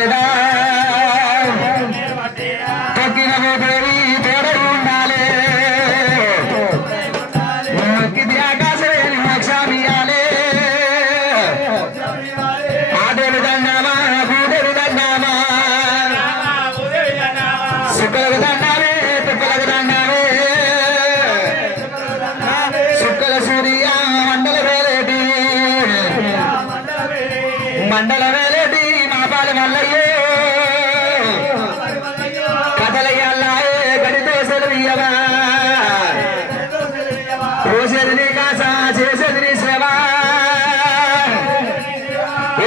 పట్టేదా తొక్కిన దేవి తోడై ఉండాలి మొక్కిది ఆకాశవేణి మోక్షమియాలే ఆదేవి దండామా భూదేవి దండామా సుక్కలకు దండామే తుక్కలకు దండామే సుక్కల సూర్య మండల వేలేటి మండల వేలేటి మాపాలి మల్లయ్యే కథలయ్యల్లాయే గడితో సెలవియ్యవా పోసేది నీ కాస చేసేది నీ సేవ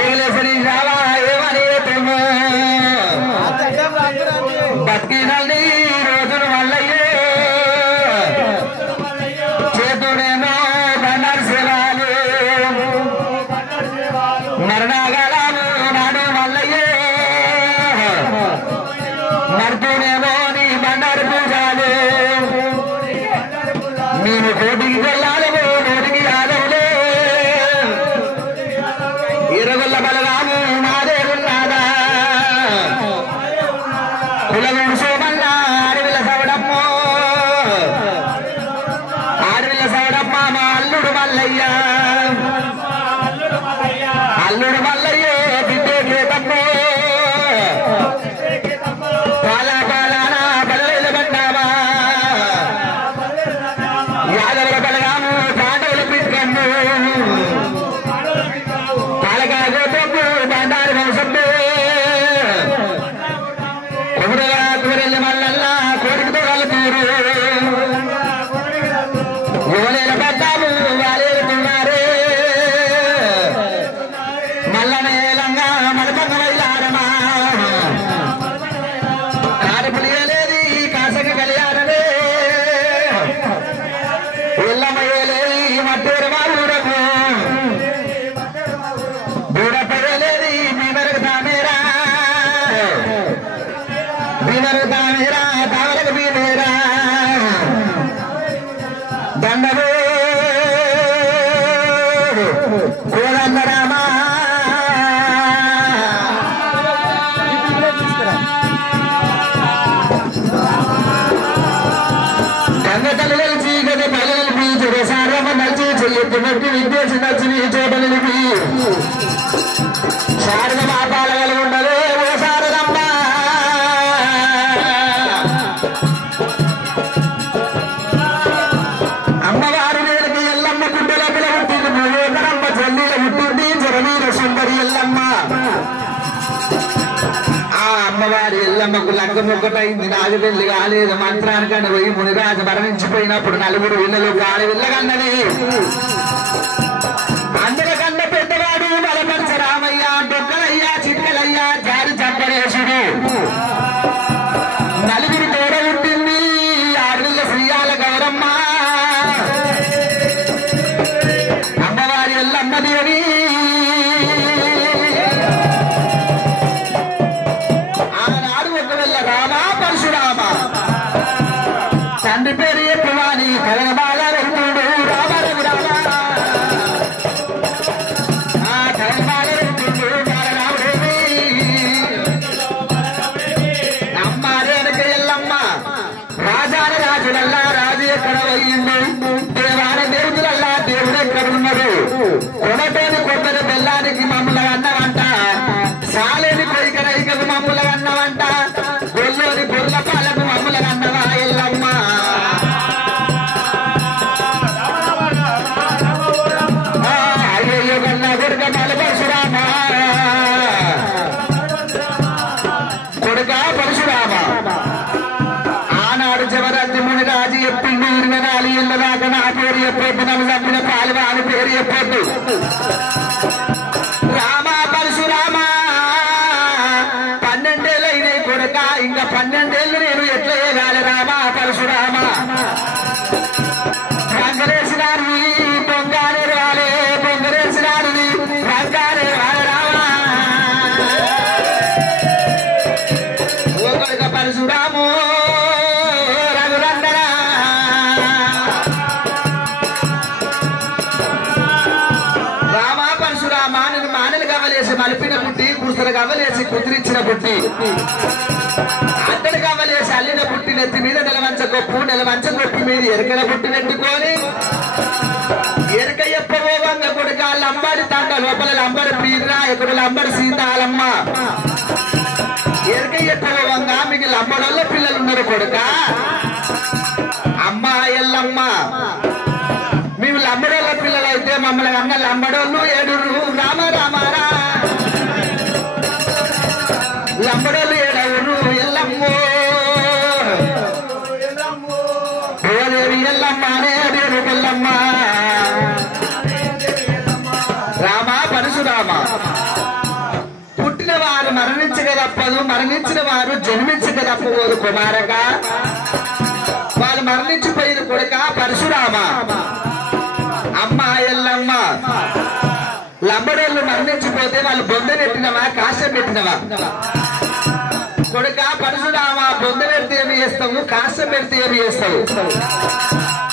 ఏలేసరి రావా ఏమని బతికినల్ని రోజులు మల్లయ్యే చేతుడేమో బండారు సేవాలు మరణాగాలాలు నాడు మల్లయ్యే మరుతూనేమో నీ బండారు పూజాలు నేను కోటికి వెళ్ళాలి నోటికి ఆదవులే ఇరగొల్ల బలరాము నాదేరున్నాదా కులగుడు సోమల్ల అడవిల సవడమ్మో అడవిల సవడమ్మ మా అల్లుడు మల్లయ్య అల్లుడు మల్లయ్యే బిడ్డే కేతమ్మో పాలా పాలానా బలవేల బండావా యాదవుల బలగాము పాండవుల పిక్కన్ను పాలకాయ గోత్రము బండారు వంశంలో కుమరగా కుమరెల్లి మల్లల్లా కోరికతో కలుతూరు యువలేల పెద్దాము వాలేరుతున్నారే మల్లనేలంగా మలపంగ వైలారమా కారపులియలేది కాసకి కలియారనే ఎల్లమయ్యలేది మట్టూరు మాఊరకు బూడపయ్యలేది భీమరకు తామేరా భీమరకు తామేరా తామరకు భీమేరా దండలు కోదండరామా గంగతల్లి కలిసి గది పల్లె నిలిపి జగసారమ్మ నలిచి చెయ్యొద్దు నొక్కి విద్వేషి నచ్చి నీ చోట నిలిపి శారద మాపాల కలిగి ఉండలే ఓ శారదమ్మ అమ్మవారి నేలకి ఎల్లమ్మ గుడ్డలోపల పుట్టింది మూడమ్మ జల్లీల పుట్టింది జరమీర సుందరి ఎల్లమ్మ ఆ అమ్మవారి ఎల్లమ్మకు లంగమొక్కటైంది నాది పెళ్లి కాలేదు మంత్రానికన్నా పోయి మునిరాజు మరణించిపోయినప్పుడు నలుగురు ఇళ్ళలు కాలి వెళ్ళగన్నది అందరికన్నా పెద్దవాడు బలపరచ రామయ్య డొక్కలయ్యా చిక్కలయ్యా జారి చంపరేశుడు నలుగురు తోడ పుట్టింది ఆరుల శ్రీయాల గౌరమ్మ అమ్మవారి ఎల్లమ్మ దేవి ఆనాడు ఒకవేళ రామా పరశురామ తండ్రి పేరు ఎప్పువాని కలగ బాగా వెళ్తుడు రామ రఘురామ కలగ బాగా వెళ్తుడు బాలరాముడేవి అమ్మ రేణుక ఎల్లమ్మ రాజాని రాజులల్లా రాజు ఎక్కడ పోయిండు దేవాని దేవుడులల్లా దేవుడు ఎక్కడ ఉన్నాడు కొనటోని కొట్టని బెల్లానికి మమ్మల అన్నవంట సాలేని కొయ్యక రైకకు మమ్మల అన్నవంట గొల్లోని గొర్ల పాలకు మమ్మల అన్నవా ఎల్లమ్మ అయ్యో కన్నా కొడుక పరశురామ కొడుక పరశురామ ఆనాడు జవరద్ది మునిరాజు ఎప్పిండు 24 ఏళ్ళ దాకా నా పేరు చెప్పొద్దు నన్ను చంపిన పాలు అని పేరు చెప్పొద్దు రామ పరశురామ 12 ఏళ్ళు అయినాయి కొడుక ఇంకా 12 ఏళ్ళు నేను ఎట్లా వేయాలి రామ పరశురామ రంగరేసినారు పొంగానే రాలే పొంగరేసినారు రంగానే రామ ఓ కొడుక పరశురాము రఘురందరా రామ పరశురామ నేను మానలు గవ్వలేసి మలిపిన పుట్టి కుసర గవ్వలేసి చిత్రించిన బుట్టి అద్దడి కావలేసి అల్లిన బుట్టి నెత్తి మీద నెలవంచ గొప్పి మీద ఎరకల బుట్టి పెట్టుకొని ఎరక ఎప్పవంగ కొడుక లంబడి తండ లోపల లంబడి పీరనాయకుడు లంబడి సీతాలమ్మ ఎరక ఎప్పవంగ మీకు లంబడోళ్ళ పిల్లలు ఉన్నారు కొడుక అమ్మ ఎల్లమ్మ మేము లంబడోళ్ళ పిల్లలు అయితే మమ్మల్ని అన్న లంబడోళ్ళు ఏడురు రామ రామ లంబడోళ్ళు ఏడవురు ఎల్లమ్మో ఓదేవి ఎల్లమ్మ నేడు ఎల్లమ్మ రామ పరశురామ పుట్టిన వారు మరణించక తప్పదు మరణించిన వారు జన్మించక తప్పదు కుమారక వాళ్ళు మరణించిపోయిన కొడుక పరశురామ అమ్మ ఎల్లమ్మ లంబడోళ్ళు మరణించిపోతే వాళ్ళు బొంద పెట్టినవా కాశం పెట్టినవా కొడుక పరశురామ బొంద పెడితే ఏమి చేస్తావు కాశం పెడితే ఏమి చేస్తావు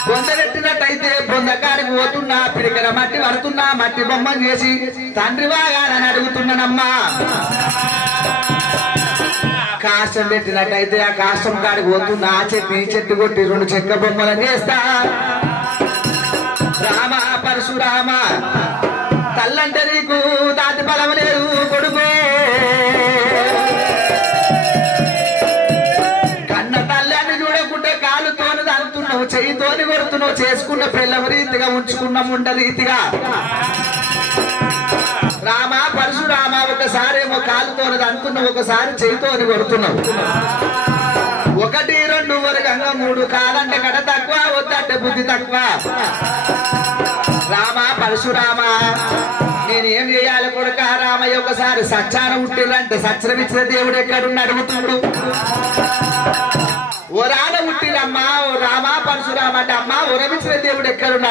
బొంద పెట్టినట్టయితే బొందకాడికి పోతున్నా పిరికర మట్టి పడుతున్నా మట్టి బొమ్మను చేసి తండ్రి వాగానని అడుగుతున్నానమ్మా కాష్టం పెట్టినట్టయితే ఆ కాష్టం కాడికి పోతున్నా ఆ చెట్టు ఈ చెట్టు కొట్టి 2 చెక్క బొమ్మలను చేస్తా రామ పరశురామ తల్లంటే నీకు తాతి బలం లేదు కొడుకు కన్న తల్లని చూడకుంటే కాలుతోని తంతున్నావు చెయ్యితోని కొడుతున్నావు చేసుకున్న పిల్లవ రీతిగా ఉంచుకున్న ముండ రీతిగా రామ పరశురామ ఒకసారి ఏమో కాలుతోని తంతున్నావు ఒకసారి చెయ్యితోని కొడుతున్నావు 1 2 వర్గంగా 3 కాలంటే కడ తక్కువ వద్దంటే బుద్ధి తక్కువ రామ పరశురామ నేనేం చేయాలి కొడుక రామయ్య ఒకసారి సచ్చాన ఉట్టిలంటే సచ్చరమిచ్చిన దేవుడు ఎక్కడున్న అడుగుతున్నాడు ఓ రాన ఉట్టిరమ్మా ఓ రామ పరశురామ అంటే అమ్మా ఓరమిచ్చిన దేవుడు ఎక్కడున్నాడు